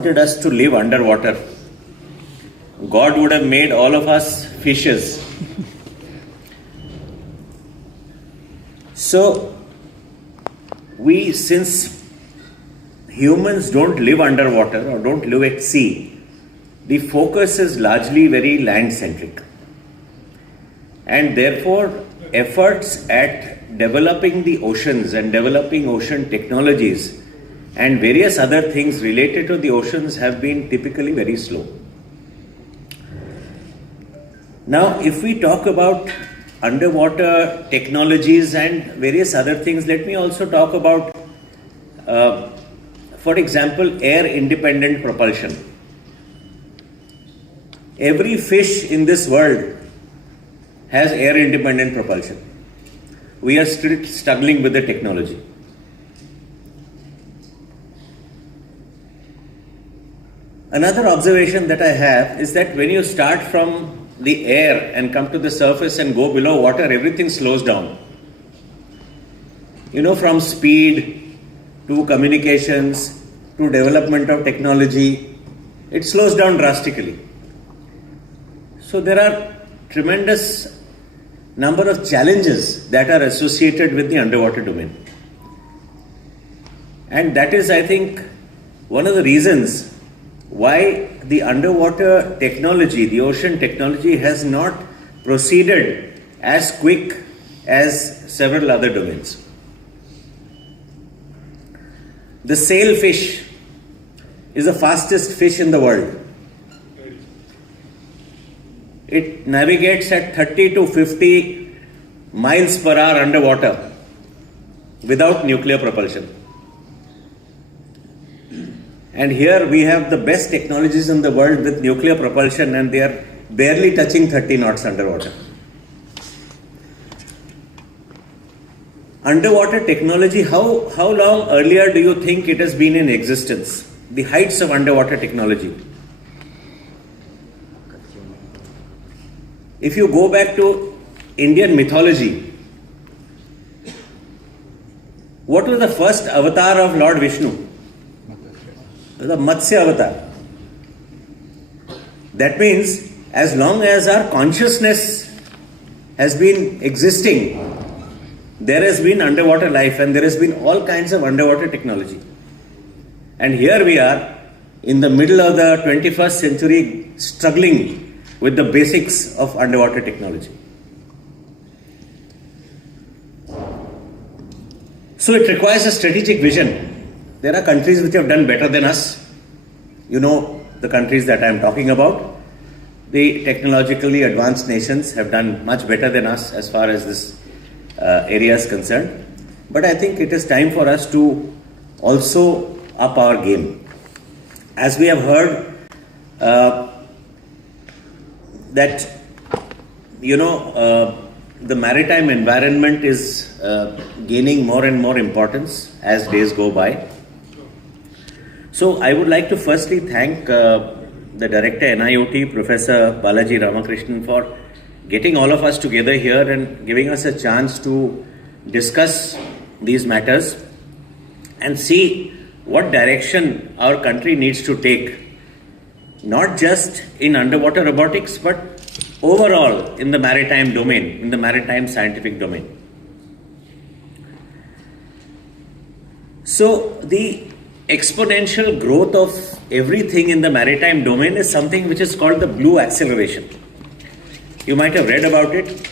wanted us to live underwater, God would have made all of us fishes. So, since humans don't live underwater or don't live at sea, the focus is largely very land-centric. And therefore, efforts at developing the oceans and developing ocean technologies and various other things related to the oceans have been typically very slow. Now, if we talk about underwater technologies and various other things, let me also talk about, for example, air-independent propulsion. Every fish in this world has air-independent propulsion. We are still struggling with the technology. Another observation that I have is that when you start from the air and come to the surface and go below water, everything slows down. You know, from speed to communications to development of technology, it slows down drastically. So there are tremendous number of challenges that are associated with the underwater domain. And that is, I think, one of the reasons why the underwater technology, the ocean technology, has not proceeded as quick as several other domains. The sailfish is the fastest fish in the world. It navigates at 30 to 50 miles per hour underwater without nuclear propulsion. And here we have the best technologies in the world with nuclear propulsion, and they are barely touching 30 knots underwater. Underwater technology, how long earlier do you think it has been in existence? The heights of underwater technology. If you go back to Indian mythology, what was the first avatar of Lord Vishnu? The Matsya avatar. That means as long as our consciousness has been existing, there has been underwater life and there has been all kinds of underwater technology. And here we are in the middle of the 21st century struggling with the basics of underwater technology. So it requires a strategic vision. There are countries which have done better than us. You know the countries that I am talking about. The technologically advanced nations have done much better than us as far as this area is concerned. But I think it is time for us to also up our game. As we have heard that, the maritime environment is gaining more and more importance as days go by. So I would like to firstly thank the Director NIOT, Professor Balaji Ramakrishnan, for getting all of us together here and giving us a chance to discuss these matters and see what direction our country needs to take, not just in underwater robotics, but overall in the maritime domain, in the maritime scientific domain. So the exponential growth of everything in the maritime domain is something which is called the blue acceleration. You might have read about it.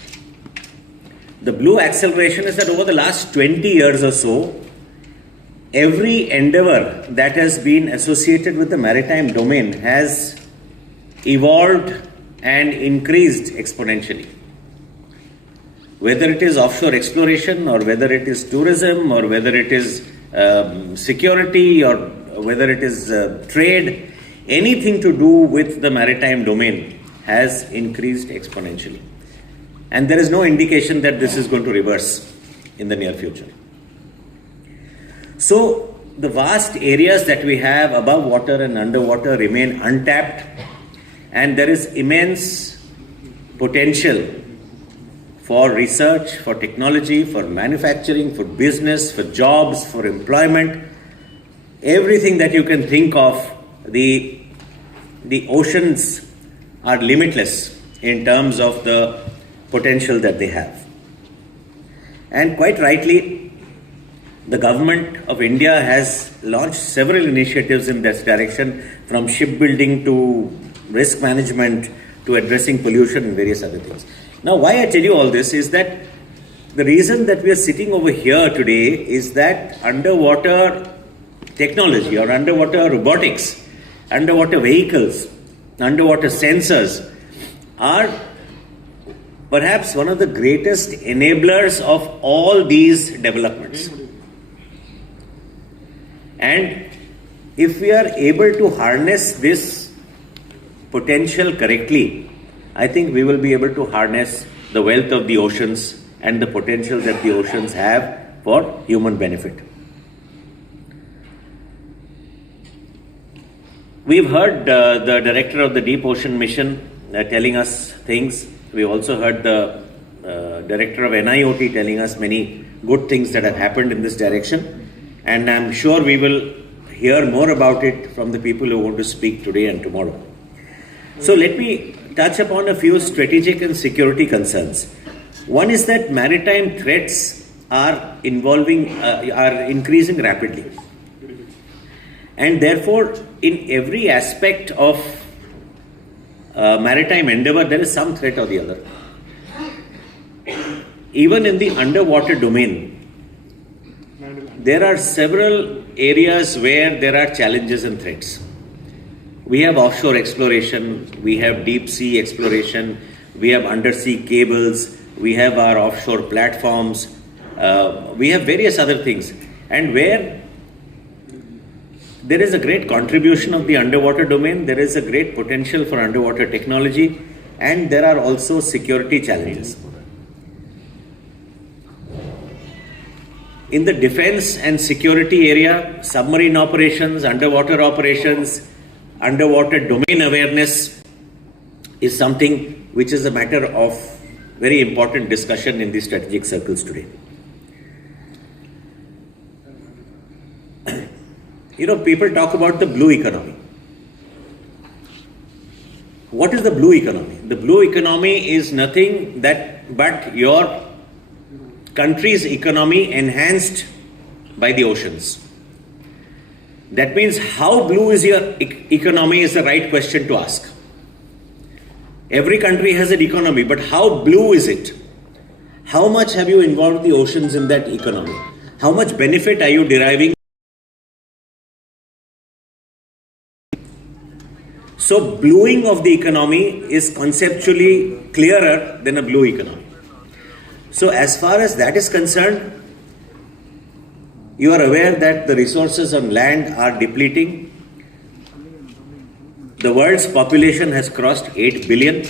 The blue acceleration is that over the last 20 years or so, every endeavor that has been associated with the maritime domain has evolved and increased exponentially. Whether it is offshore exploration or whether it is tourism or whether it is security or whether it is trade, anything to do with the maritime domain has increased exponentially. And there is no indication that this is going to reverse in the near future. So the vast areas that we have above water and underwater remain untapped, and there is immense potential for research, for technology, for manufacturing, for business, for jobs, for employment. Everything that you can think of the oceans are limitless in terms of the potential that they have. And quite rightly, the government of India has launched several initiatives in this direction, from shipbuilding to risk management to addressing pollution and various other things. Now, why I tell you all this is that the reason that we are sitting over here today is that underwater technology or underwater robotics, underwater vehicles, underwater sensors are perhaps one of the greatest enablers of all these developments. And if we are able to harness this potential correctly, I think we will be able to harness the wealth of the oceans and the potential that the oceans have for human benefit. We've heard the director of the Deep Ocean Mission telling us things. We also heard the director of NIOT telling us many good things that have happened in this direction. And I'm sure we will hear more about it from the people who want to speak today and tomorrow. So let me touch upon a few strategic and security concerns. One is that maritime threats are increasing rapidly. And therefore, in every aspect of maritime endeavor, there is some threat or the other. Even in the underwater domain, there are several areas where there are challenges and threats. We have offshore exploration, we have deep sea exploration, we have undersea cables, we have our offshore platforms, we have various other things. And where there is a great contribution of the underwater domain, there is a great potential for underwater technology, and there are also security challenges. In the defense and security area, submarine operations, underwater domain awareness is something which is a matter of very important discussion in the strategic circles today. You know, people talk about the blue economy. What is the blue economy? The blue economy is nothing but your country's economy enhanced by the oceans. That means how blue is your economy is the right question to ask. Every country has an economy, but how blue is it? How much have you involved the oceans in that economy? How much benefit are you deriving? So bluing of the economy is conceptually clearer than a blue economy. So as far as that is concerned, you are aware that the resources on land are depleting. The world's population has crossed 8 billion.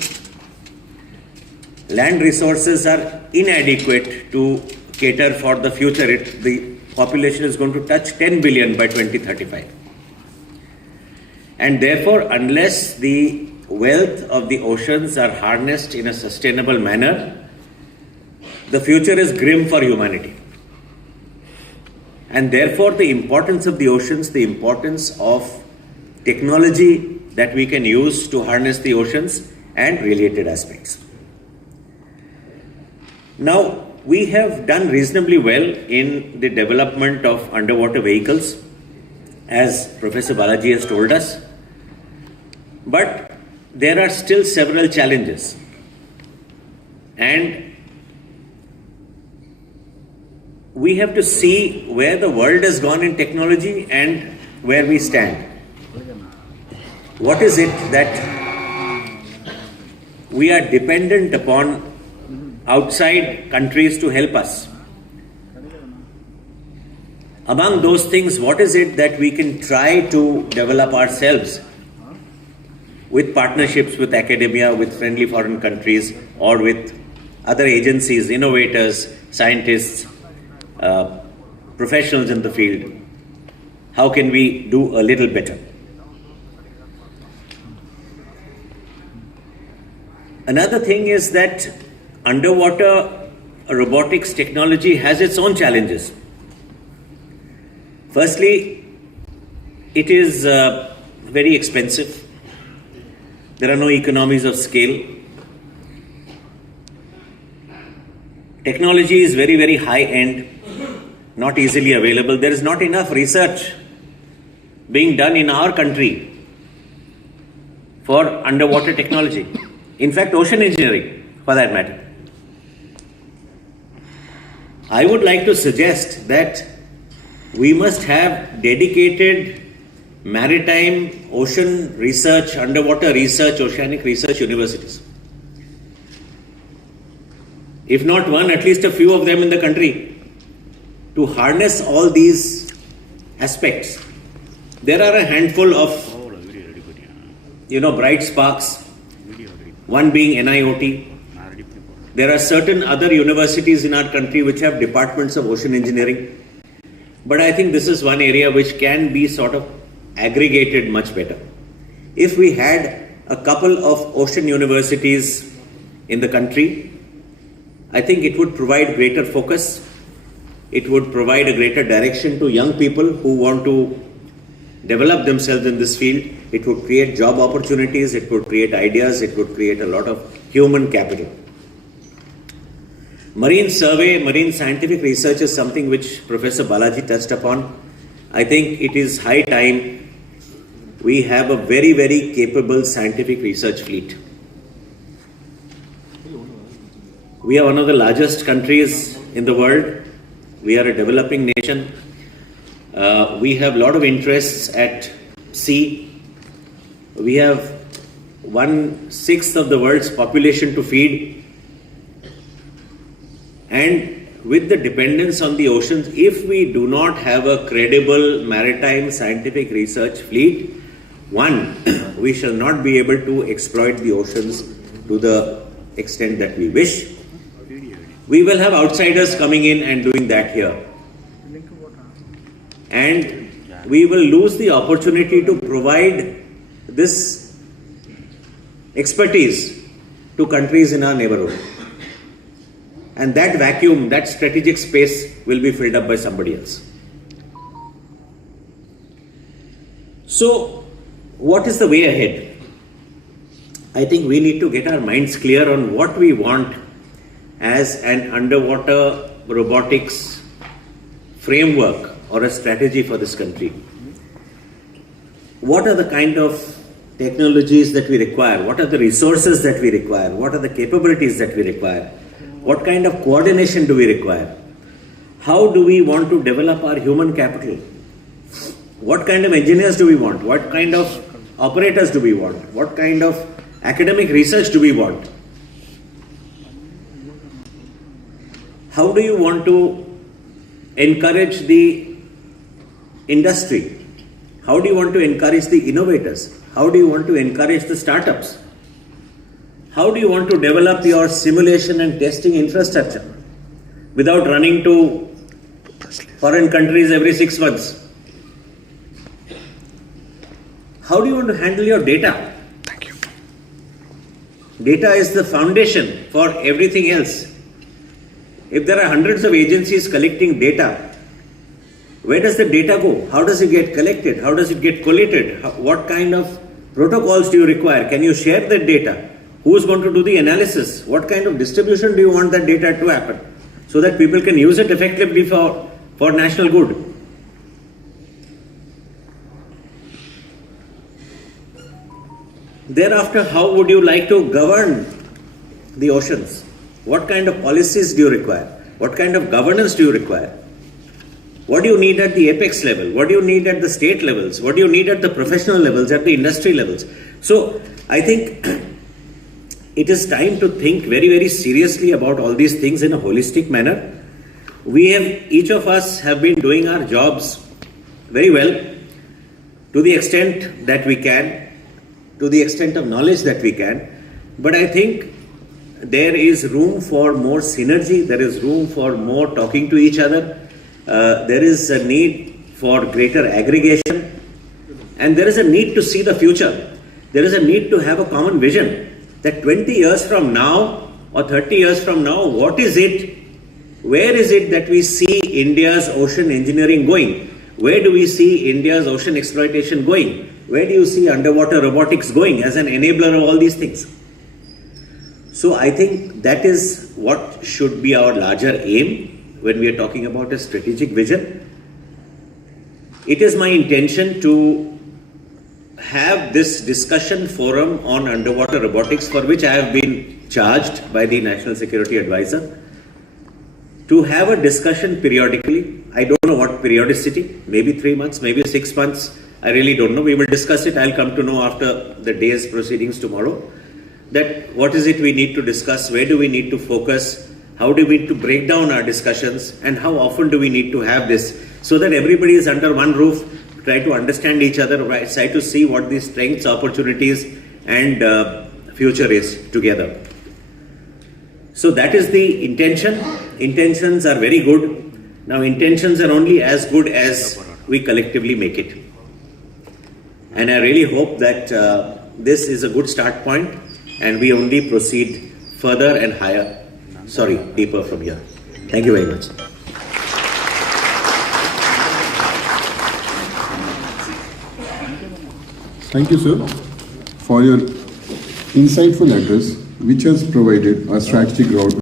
Land resources are inadequate to cater for the future. The population is going to touch 10 billion by 2035. And therefore, unless the wealth of the oceans are harnessed in a sustainable manner, the future is grim for humanity. And therefore, the importance of the oceans, the importance of technology that we can use to harness the oceans and related aspects. Now, we have done reasonably well in the development of underwater vehicles, as Professor Balaji has told us. But there are still several challenges. And we have to see where the world has gone in technology and where we stand. What is it that we are dependent upon outside countries to help us? Among those things, what is it that we can try to develop ourselves with partnerships with academia, with friendly foreign countries, or with other agencies, innovators, scientists, professionals in the field? How can we do a little better? Another thing is that underwater robotics technology has its own challenges. Firstly, it is very expensive. There are no economies of scale. Technology is very, very high end, not easily available. There is not enough research being done in our country for underwater technology. In fact, ocean engineering, for that matter. I would like to suggest that we must have dedicated maritime, ocean research, underwater research, oceanic research universities. If not one, at least a few of them in the country, to harness all these aspects. There are a handful of, bright sparks, one being NIOT. There are certain other universities in our country which have departments of ocean engineering. But I think this is one area which can be sort of aggregated much better. If we had a couple of ocean universities in the country, I think it would provide greater focus. It would provide a greater direction to young people who want to develop themselves in this field. It would create job opportunities, it would create ideas, it would create a lot of human capital. Marine survey, marine scientific research is something which Professor Balaji touched upon. I think it is high time we have a very, very capable scientific research fleet. We are one of the largest countries in the world. We are a developing nation. We have a lot of interests at sea. We have 1/6 of the world's population to feed. And with the dependence on the oceans, if we do not have a credible maritime scientific research fleet, we shall not be able to exploit the oceans to the extent that we wish. We will have outsiders coming in and doing that here. And we will lose the opportunity to provide this expertise to countries in our neighborhood. And that vacuum, that strategic space will be filled up by somebody else. So, what is the way ahead? I think we need to get our minds clear on what we want as an underwater robotics framework or a strategy for this country. What are the kind of technologies that we require? What are the resources that we require? What are the capabilities that we require? What kind of coordination do we require? How do we want to develop our human capital? What kind of engineers do we want? What kind of operators do we want? What kind of academic research do we want? How do you want to encourage the industry? How do you want to encourage the innovators? How do you want to encourage the startups? How do you want to develop your simulation and testing infrastructure without running to foreign countries every 6 months? How do you want to handle your data? Thank you. Data is the foundation for everything else. If there are hundreds of agencies collecting data, where does the data go? How does it get collected? How does it get collated? What kind of protocols do you require? Can you share that data? Who is going to do the analysis? What kind of distribution do you want that data to happen so that people can use it effectively for national good? Thereafter, how would you like to govern the oceans? What kind of policies do you require? What kind of governance do you require? What do you need at the apex level? What do you need at the state levels? What do you need at the professional levels, at the industry levels? So, I think it is time to think very, very seriously about all these things in a holistic manner. Each of us have been doing our jobs very well to the extent that we can, to the extent of knowledge that we can. But I think there is room for more synergy, there is room for more talking to each other, there is a need for greater aggregation, and there is a need to see the future. There is a need to have a common vision that 20 years from now or 30 years from now, what is it, where is it that we see India's ocean engineering going? Where do we see India's ocean exploitation going? where do you see underwater robotics going as an enabler of all these things? So I think that is what should be our larger aim when we are talking about a strategic vision. It is my intention to have this discussion forum on underwater robotics, for which I have been charged by the National Security Advisor, to have a discussion periodically. I don't know what periodicity, maybe 3 months, maybe 6 months, I really don't know. We will discuss it. I'll come to know after the day's proceedings tomorrow, that what is it we need to discuss, where do we need to focus, how do we need to break down our discussions, and how often do we need to have this, so that everybody is under one roof, try to understand each other, try to see what the strengths, opportunities and future is together. So that is the intention. Intentions are very good. Now intentions are only as good as we collectively make it. And I really hope that this is a good start point and we only proceed further and higher, deeper from here. Thank you very much. Thank you, sir, for your insightful address, which has provided a strategic route